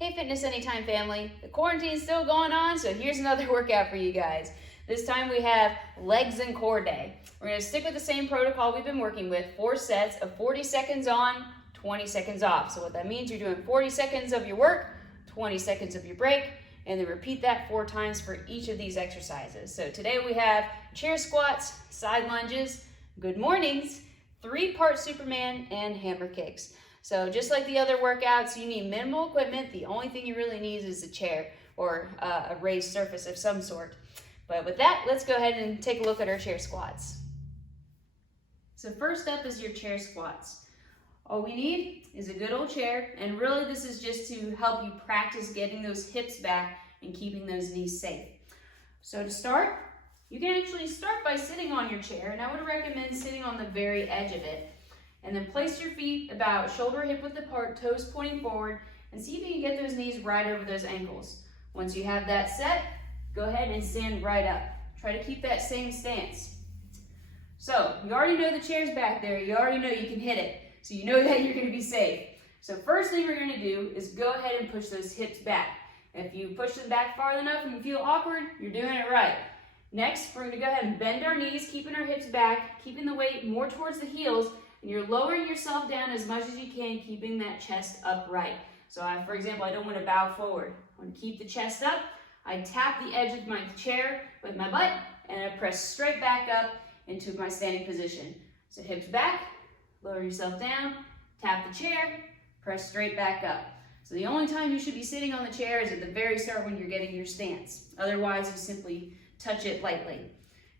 Hey Fitness Anytime family, the quarantine's still going on, so here's another workout for you guys. This time we have legs and core day. We're going to stick with the same protocol we've been working with, 4 sets of 40 seconds on, 20 seconds off. So what that means, you're doing 40 seconds of your work, 20 seconds of your break, and then repeat that 4 times for each of these exercises. So today we have chair squats, side lunges, good mornings, 3-part Superman, and hammer kicks. So just like the other workouts, you need minimal equipment. The only thing you really need is a chair or a raised surface of some sort. But with that, let's go ahead and take a look at our chair squats. So first up is your chair squats. All we need is a good old chair, and really this is just to help you practice getting those hips back and keeping those knees safe. So to start, you can actually start by sitting on your chair, and I would recommend sitting on the very edge of it. And then place your feet about shoulder hip width apart, toes pointing forward, and see if you can get those knees right over those ankles. Once you have that set, go ahead and stand right up. Try to keep that same stance. So you already know the chair's back there. You already know you can hit it. So you know that you're going to be safe. So first thing we're going to do is go ahead and push those hips back. If you push them back far enough and you feel awkward, you're doing it right. Next, we're going to go ahead and bend our knees, keeping our hips back, keeping the weight more towards the heels. And you're lowering yourself down as much as you can, keeping that chest upright. So for example, I don't want to bow forward. I want to keep the chest up. I tap the edge of my chair with my butt, and I press straight back up into my standing position. So hips back, lower yourself down, tap the chair, press straight back up. So the only time you should be sitting on the chair is at the very start when you're getting your stance. Otherwise, you simply touch it lightly.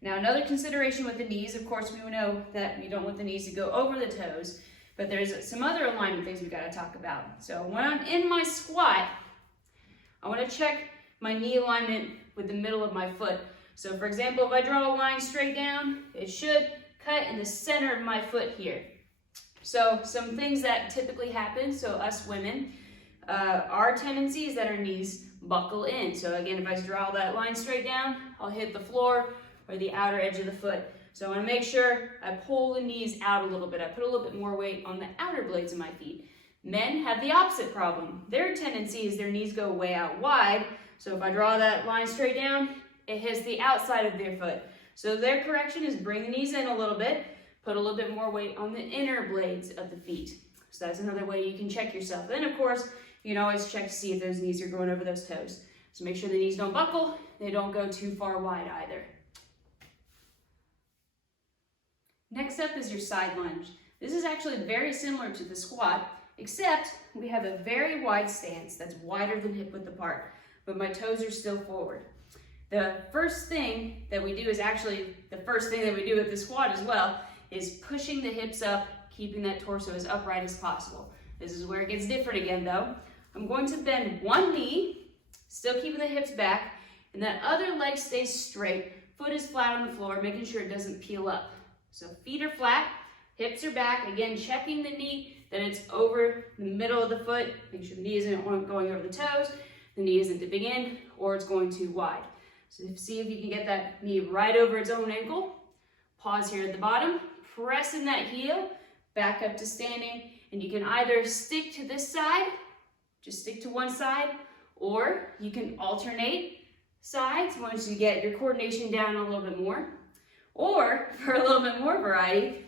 Now, another consideration with the knees, of course, we know that we don't want the knees to go over the toes, but there's some other alignment things we've got to talk about. So when I'm in my squat, I want to check my knee alignment with the middle of my foot. So for example, if I draw a line straight down, it should cut in the center of my foot here. So some things that typically happen, so us women, our tendency is that our knees buckle in. So again, if I draw that line straight down, I'll hit the floor or the outer edge of the foot. So I want to make sure I pull the knees out a little bit. I put a little bit more weight on the outer blades of my feet. Men have the opposite problem. Their tendency is their knees go way out wide. So if I draw that line straight down, it hits the outside of their foot. So their correction is bring the knees in a little bit, put a little bit more weight on the inner blades of the feet. So that's another way you can check yourself. Then of course, you can always check to see if those knees are going over those toes. So make sure the knees don't buckle, they don't go too far wide either. Next up is your side lunge. This is actually very similar to the squat, except we have a very wide stance that's wider than hip width apart, but my toes are still forward. The first thing that we do is actually the first thing that we do with the squat as well, is pushing the hips up, keeping that torso as upright as possible. This is where it gets different again though. I'm going to bend one knee, still keeping the hips back, and that other leg stays straight, foot is flat on the floor, making sure it doesn't peel up. So feet are flat, hips are back, again checking the knee, that it's over the middle of the foot, make sure the knee isn't going over the toes, the knee isn't dipping in, or it's going too wide. So see if you can get that knee right over its own ankle. Pause here at the bottom, press in that heel, back up to standing, and you can either stick to this side, just stick to one side, or you can alternate sides once you get your coordination down a little bit more. Or, for a little bit more variety,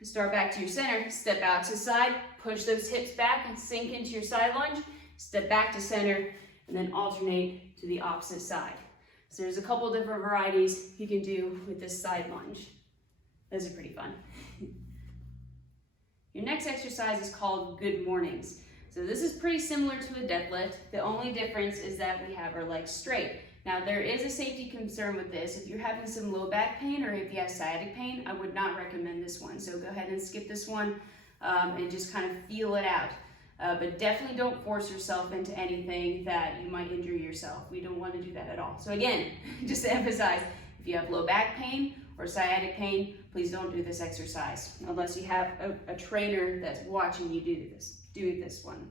start back to your center, step out to side, push those hips back and sink into your side lunge, step back to center, and then alternate to the opposite side. So there's a couple different varieties you can do with this side lunge. Those are pretty fun. Your next exercise is called good mornings. So this is pretty similar to a deadlift. The only difference is that we have our legs straight. Now there is a safety concern with this. If you're having some low back pain or if you have sciatic pain, I would not recommend this one. So go ahead and skip this one and just kind of feel it out. But definitely don't force yourself into anything that you might injure yourself. We don't want to do that at all. So again, just to emphasize, if you have low back pain or sciatic pain, please don't do this exercise unless you have a trainer that's watching you do this one.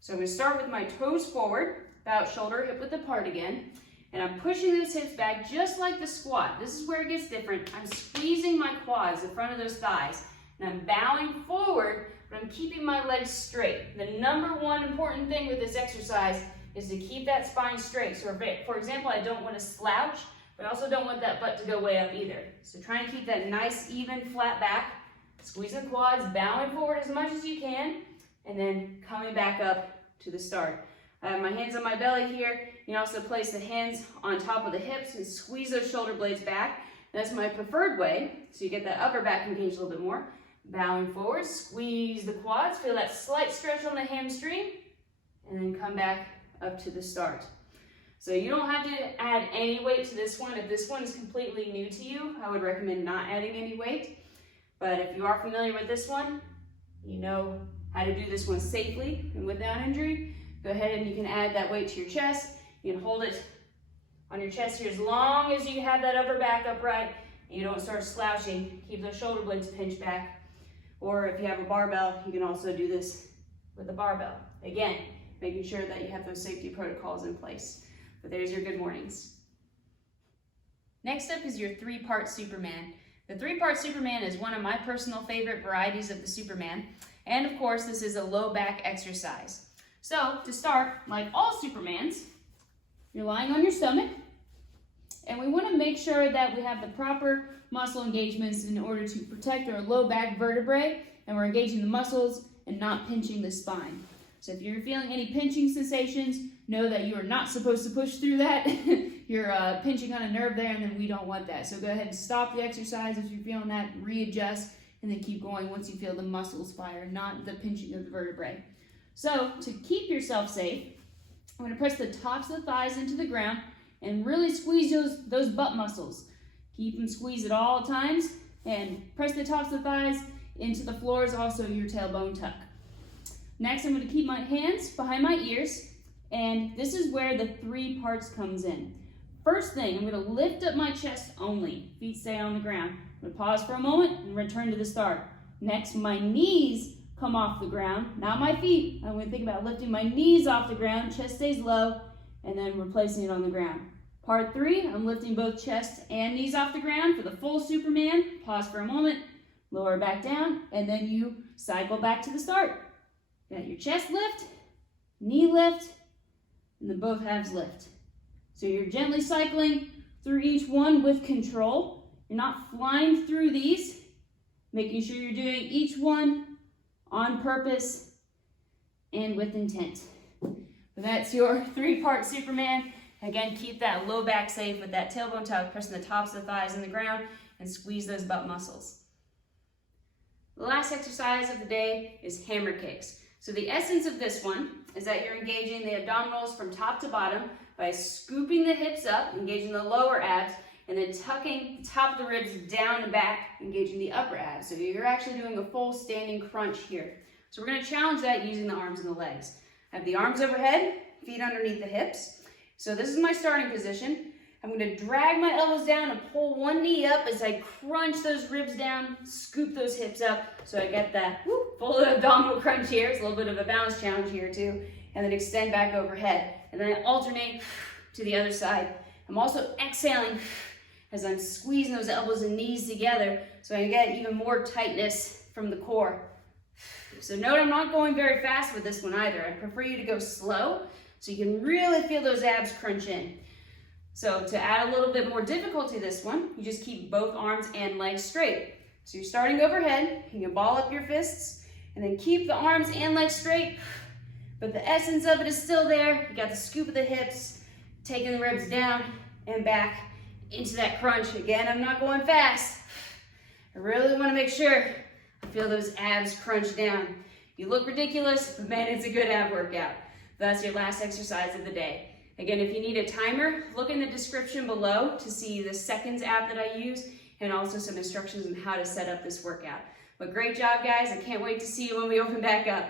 So I'm going to start with my toes forward, about shoulder hip width apart again. And I'm pushing those hips back just like the squat. This is where it gets different. I'm squeezing my quads, the front of those thighs, and I'm bowing forward, but I'm I'm keeping my legs straight. The number one important thing with this exercise is to keep that spine straight. So for example, I don't want to slouch, but I also don't want that butt to go way up either. So try and keep that nice, even, flat back. Squeeze the quads, bowing forward as much as you can, and then coming back up to the start. I have my hands on my belly here. You can also place the hands on top of the hips and squeeze those shoulder blades back. That's my preferred way, so you get that upper back engaged a little bit more. Bowing forward, squeeze the quads, feel that slight stretch on the hamstring, and then come back up to the start. So you don't have to add any weight to this one. If this one is completely new to you, I would recommend not adding any weight. But if you are familiar with this one, you know how to do this one safely and without injury, go ahead and you can add that weight to your chest. You can hold it on your chest here as long as you have that upper back upright and you don't start slouching. Keep those shoulder blades pinched back. Or if you have a barbell, you can also do this with a barbell. Again, making sure that you have those safety protocols in place. But there's your good mornings. Next up is your three-part Superman. The three-part Superman is one of my personal favorite varieties of the Superman. And of course, this is a low back exercise. So to start, like all Supermans, you're lying on your stomach. And we want to make sure that we have the proper muscle engagements in order to protect our low back vertebrae. And we're engaging the muscles and not pinching the spine. So if you're feeling any pinching sensations, know that you are not supposed to push through that. You're pinching on a nerve there, and then we don't want that. So go ahead and stop the exercise if you're feeling that, readjust, and then keep going once you feel the muscles fire, not the pinching of the vertebrae. So to keep yourself safe, I'm going to press the tops of the thighs into the ground and really squeeze those butt muscles. Keep them squeezed at all times, and press the tops of the thighs into the floors, also your tailbone tuck. Next, I'm going to keep my hands behind my ears, and this is where the three parts comes in. First thing, I'm going to lift up my chest only. Feet stay on the ground. I'm going to pause for a moment and return to the start. Next, my knees come off the ground, not my feet. I'm going to think about lifting my knees off the ground, chest stays low, and then replacing it on the ground. Part 3, I'm lifting both chest and knees off the ground for the full Superman. Pause for a moment, lower back down, and then you cycle back to the start. You got your chest lift, knee lift, and then both halves lift. So you're gently cycling through each one with control. You're not flying through these, making sure you're doing each one on purpose and with intent. So that's your three-part Superman. Again, keep that low back safe with that tailbone tuck, pressing the tops of the thighs in the ground, and squeeze those butt muscles. The last exercise of the day is hammer kicks. So the essence of this one is that you're engaging the abdominals from top to bottom by scooping the hips up, engaging the lower abs, and then tucking the top of the ribs down and back, engaging the upper abs. So you're actually doing a full standing crunch here. So we're going to challenge that using the arms and the legs. I have the arms overhead, feet underneath the hips. So this is my starting position. I'm going to drag my elbows down and pull one knee up as I crunch those ribs down, scoop those hips up, so I get that full abdominal crunch here. It's a little bit of a balance challenge here too. And then extend back overhead. And then I alternate to the other side. I'm also exhaling as I'm squeezing those elbows and knees together so I get even more tightness from the core. So note I'm not going very fast with this one either. I prefer you to go slow so you can really feel those abs crunch in. So to add a little bit more difficulty to this one, you just keep both arms and legs straight. So you're starting overhead, you can ball up your fists, and then keep the arms and legs straight, but the essence of it is still there. You got the scoop of the hips, taking the ribs down and back into that crunch. Again, I'm not going fast. I really want to make sure I feel those abs crunch down. You look ridiculous, but man, it's a good ab workout. That's your last exercise of the day. Again, if you need a timer, look in the description below to see the seconds app that I use and also some instructions on how to set up this workout. But great job, guys. I can't wait to see you when we open back up.